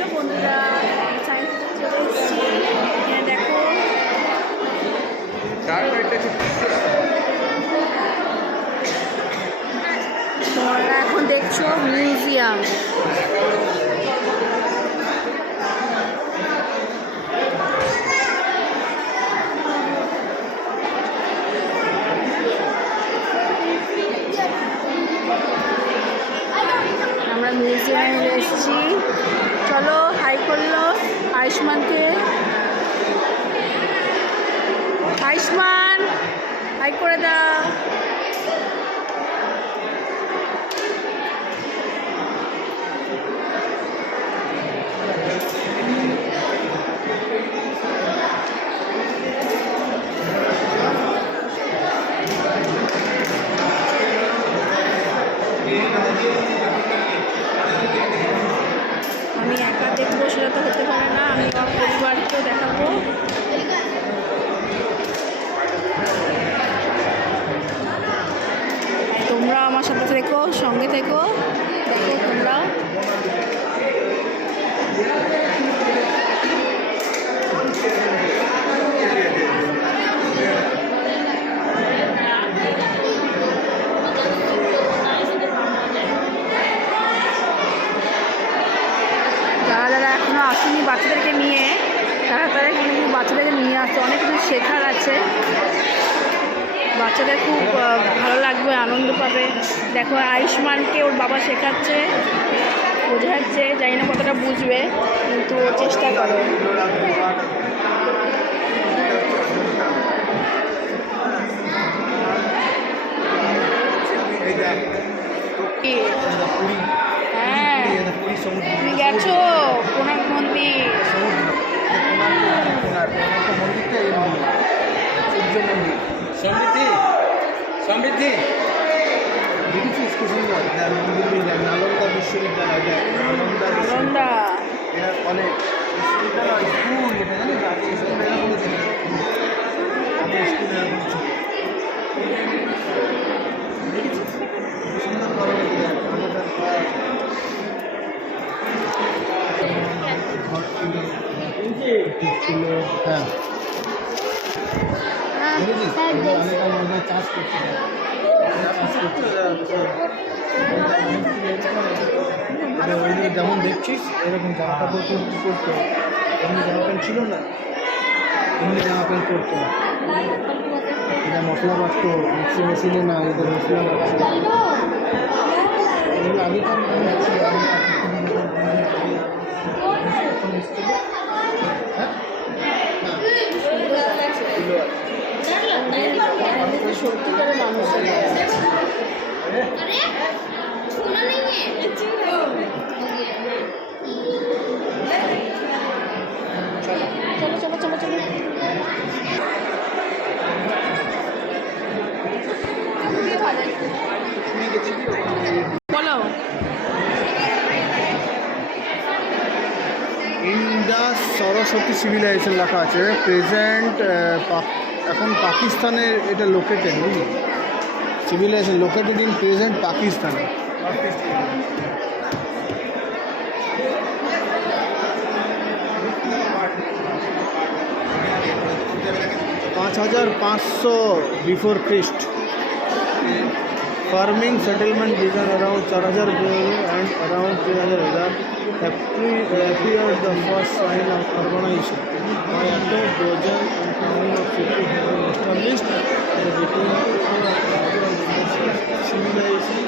Hello বন্ধুরা, science চলে এসেছি। এখানে দেখো তোমরা এখন দেখছো মিউজিয়াম। আমরা মিউজিয়ামে এসেছি। চলো হাই করলো আয়ুষ্মানকে। আয়ুষ্মান হাই করে দাও। আমি একা দেখবো সেটা তো হতে পারে না, আমি আমার পরিবারকেও দেখাবো। তোমরা আমার সাথে থেকো, সঙ্গে থেকো, দেখো তোমরা। যারা এখনো আসেনি বাচ্চাদেরকে নিয়ে, তারা কিন্তু বাচ্চাদেরকে নিয়ে আসছে। অনেক কিছু শেখার আছে, বাচ্চাদের খুব ভালো লাগবে, আনন্দ পাবে। দেখো আয়ুষ্মানকে ওর বাবা শেখাচ্ছে, বোঝাচ্ছে, জানি না কতটা বুঝবে, কিন্তু ও চেষ্টা করে। হ্যাঁ, তুমি গেছো কোনার্ক মন্দির? সমৃদ্ধি সমৃদ্ধি দেখেছিস কি সুন্দর নালন্দা বিশ্ববিদ্যালয়, নালন্দা এটা কলেজ, বিশ্ববিদ্যালয়, স্কুল, এটা জানিস আগে স্কুল এরা বলেছিল, আগে স্কুল এরা বলছিল। দেখেছিস সুন্দর করে হ্যাঁ চাষ করছিল, যেমন দেখছিস এরকম জামা কাপড় করতো, এমনি জামা প্যান্ট ছিল না, এমনি জামা প্যান্ট করতো। এটা মশলা বাটতো, মিক্সি মেশিনে না, এদের মশলা বাটতো। এগুলো আগেকার সত্যিকারের মানুষ। চলো চলো চলো চলো। বলো। ইন্দাস সরস্বতী সিভিলাইজেশন লেখা আছে, প্রেজেন্ট এখন পাকিস্তানের এটা লোকেটেড, বুঝলি, সিভিলাইজেশন লোকেটেড ইন প্রেজেন্ট পাকিস্তানে। 5500 before Christ. Farming settlement began around 4000 and around 3000 appeared the first sign of urbanization. By about dozen and town of city have been established and between civilization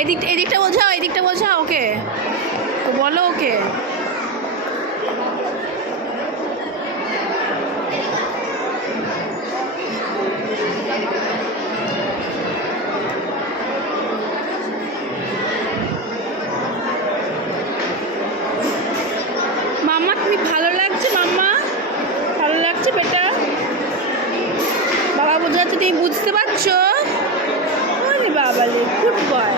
এদিকটা বোঝাও ওকে, বলো ওকে। মাম্মা তুমি ভালো লাগছে? মাম্মা ভালো লাগছে বেটা? বাবা বোঝাচ্ছে, তুমি বুঝতে পারছো? বাবা লে, গুড বয়।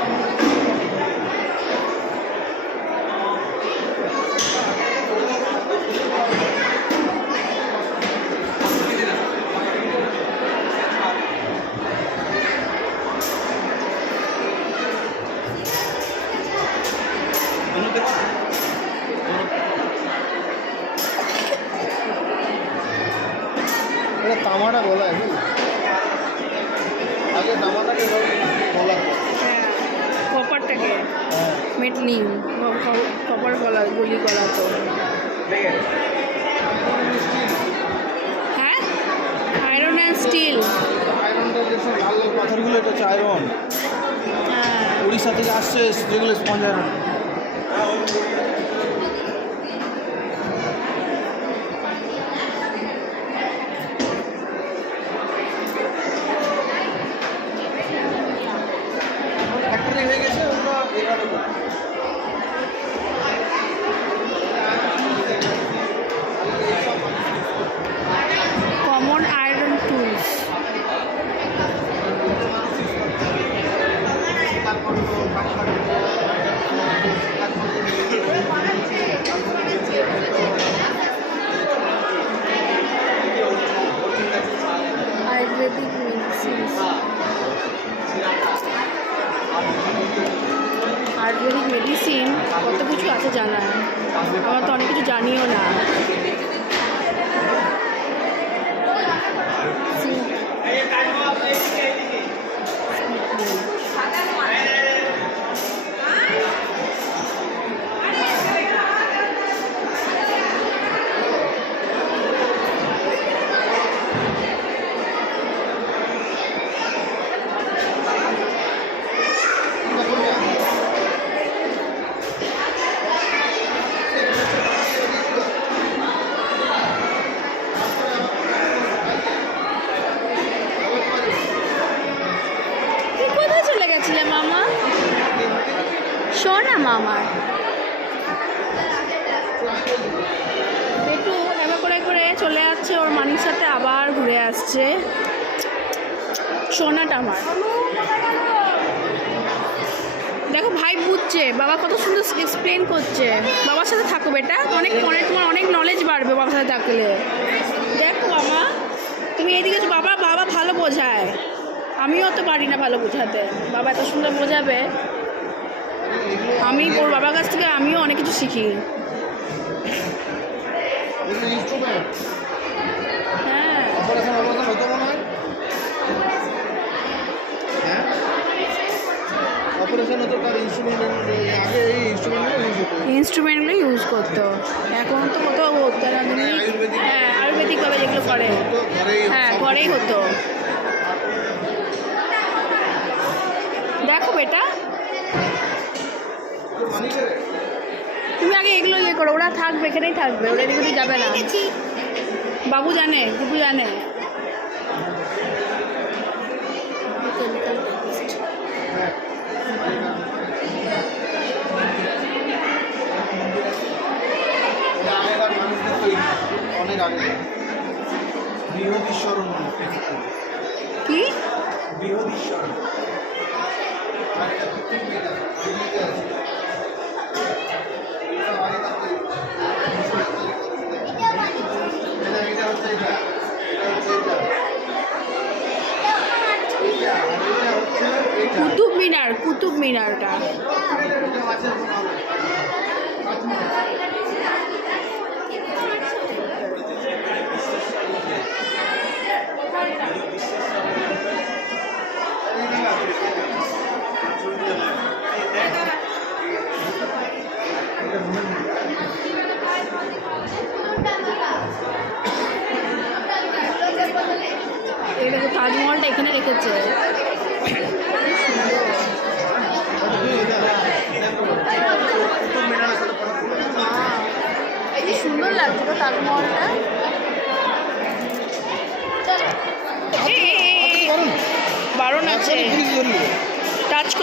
এটা তামাটা বলা আছে, আগে তামাটাকে বলা হয়। হ্যাঁ, কপারটাকে হ্যাঁ, মেটলি কপার গুলি গলা তো। হ্যাঁ, আয়রন অ্যান্ড স্টিল। আয়রনটা যেসব লাল লাল পাথরগুলো, এটা হচ্ছে আয়রন। হ্যাঁ, উড়িষ্যা থেকে আসছে যেগুলো স্পঞ্জ আয়রন। ফ্যাক্টরি হয়ে গেছে ওগুলো এখানে। Common iron tools. Ayurvedic medicines. Ayurvedic medicine কত কিছু আছে জানা, আমার তো অনেক কিছু জানিও না। কোথায় চলে গেছিলে মামা? শোনা মামা, একটু এবার করে করে চলে যাচ্ছে ওর মানির সাথে, আবার ঘুরে আসছে। সোনাটা আমার। দেখো ভাই বুঝছে, বাবা কত সুন্দর এক্সপ্লেন করছে। বাবার সাথে থাকো বেটা, অনেক অনেক তোমার অনেক নলেজ বাড়বে বাবার সাথে থাকলে। দেখো মামা, তুমি এদিকে বাবা বাবা ভালো বোঝায়, আমিও তো পারি না ভালো বোঝাতে, বাবা এত সুন্দর বোঝাবে। আমি ওর বাবার কাছ থেকে আমিও অনেক কিছু শিখি। হ্যাঁ, ইনস্ট্রুমেন্টগুলো ইউজ করতো, এখন তো কোথাও হতো না। তুমি হ্যাঁ, আয়ুর্বেদিকভাবে যেগুলো করে, হ্যাঁ ঘরেই হতো। দেখো বেটা, তুমি আগে এগুলো ইয়ে করো, ওরা থাকবে এখানেই থাকবে, ওরা এদিকে যাবে না। বাবু জানে, গুপু জানে। অনেক আগে বৃহদীশ্বর কি বৃহদীশ্বর কুতুব মিনারটা। এটা তাজমহলটা এখানে রেখেছে।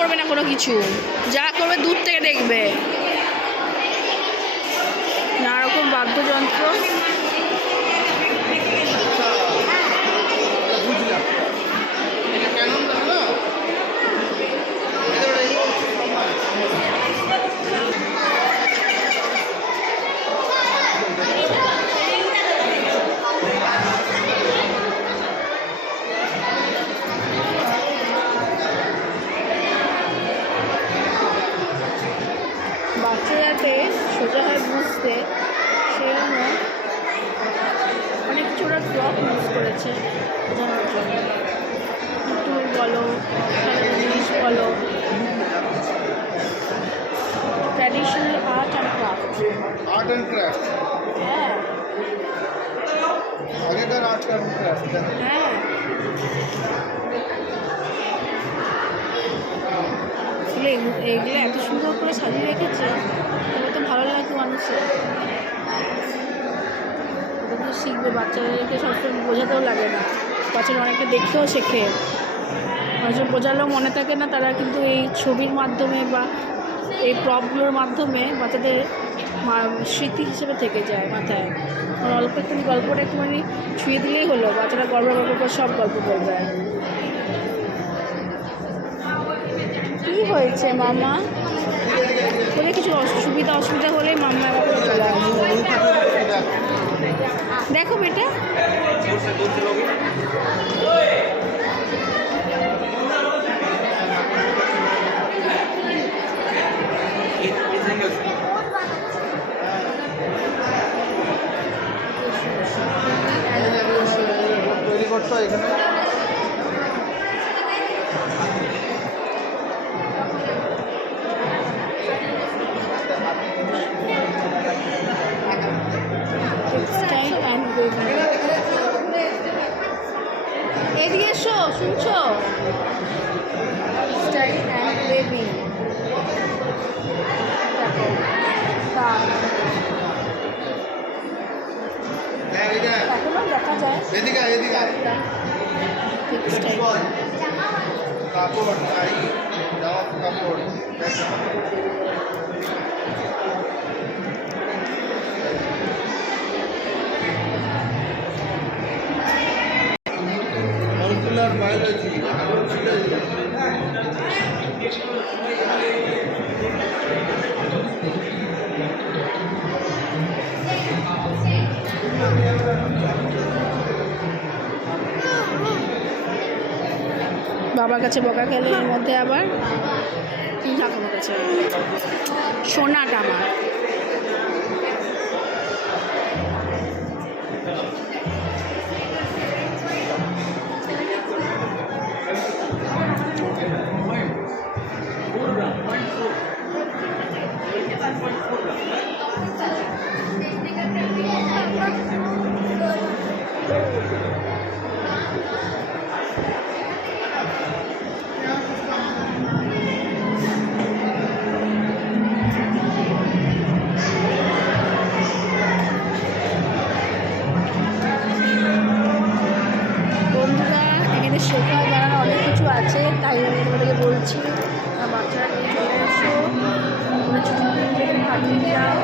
করবে না কোনো কিছু, যা করবে দূর থেকে দেখবে। নানা রকম বাদ্যযন্ত্র। বাচ্চা যাতে সোজা হয় বুঝতে সেজন্য অনেক কিছু ওরা ক্লক ইউজ করেছে বোঝানোর জন্য। টুল বলো, খেলার জিনিস বলো, traditional art and craft. Art and craft হ্যাঁ আগেকার आर्ट एंड क्राफ्ट হ্যাঁ, এইগুলো এত সুন্দর করে সাজিয়ে রেখেছে, তবে তো ভালো লাগে মানুষের। ওটা তো শিখবে, বাচ্চাদেরকে সবসময় বোঝাতেও লাগে না, বাচ্চারা অনেকটা দেখতেও শেখে। মানুষের বোঝালেও মনে থাকে না, তারা কিন্তু এই ছবির মাধ্যমে বা এই প্রপগুলোর মাধ্যমে বাচ্চাদের স্মৃতি হিসেবে থেকে যায় মাথায়। আর অল্প একটু গল্পটা একটুখানি ছুঁয়ে দিলেই হলো, বাচ্চারা গল্প করে সব গল্প বলবে। কী হয়েছে মামা? বলে কিছু অসুবিধা হলেই মাম্মা ব্যাপারে চলে আসবে। দেখো বেটা, তৈরি করতে হয় এখানে। Textile and waving. এদিকে এসো, শুনছো? Textile and waving. দেখো এখনো দেখা যায় টেক্সটাইল। কাপড় শাড়ি জামা কাপড় মলিকুলার বায়োলজি বাবার কাছে বকা খেলে, এর মধ্যে আবার ঠাকুমার কাছে সোনাটা আমার। শেখা জানার অনেক কিছু আছে, তাই আমি তোমাদেরকে বলছি বাচ্চারা নিয়ে চলে এসো, তোমরা ছুটি কাটিয়ে যাও।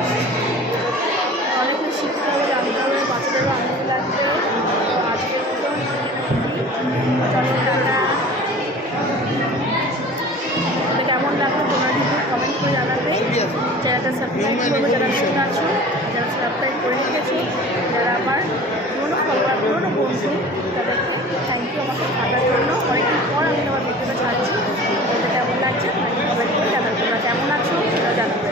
অনেক কিছু শিখতে হবে, জানতে হবে, বাচ্চাদেরও আনন্দ লাগবে। আজকের মতন চলো, টাটা। কেমন লাগবে তোমরা কিন্তু কমেন্ট করে জানাবে। চ্যানেলটা সাবস্ক্রাইব করবে যারা নতুন আছো, যারা সাবস্ক্রাইব করে রেখেছো, যারা আমার পুরোনো ফলোয়ার, পুরোনো বন্ধু, তাদেরকে থ্যাংক ইউ আমাকে থাকার জন্য। অনেকদিন পর আমি আমার ভিডিওটা ছাড়ছি, এটা কেমন লাগছে কমেন্ট করে জানাবে। তোমরা কেমন আছো সেটা জানাবে।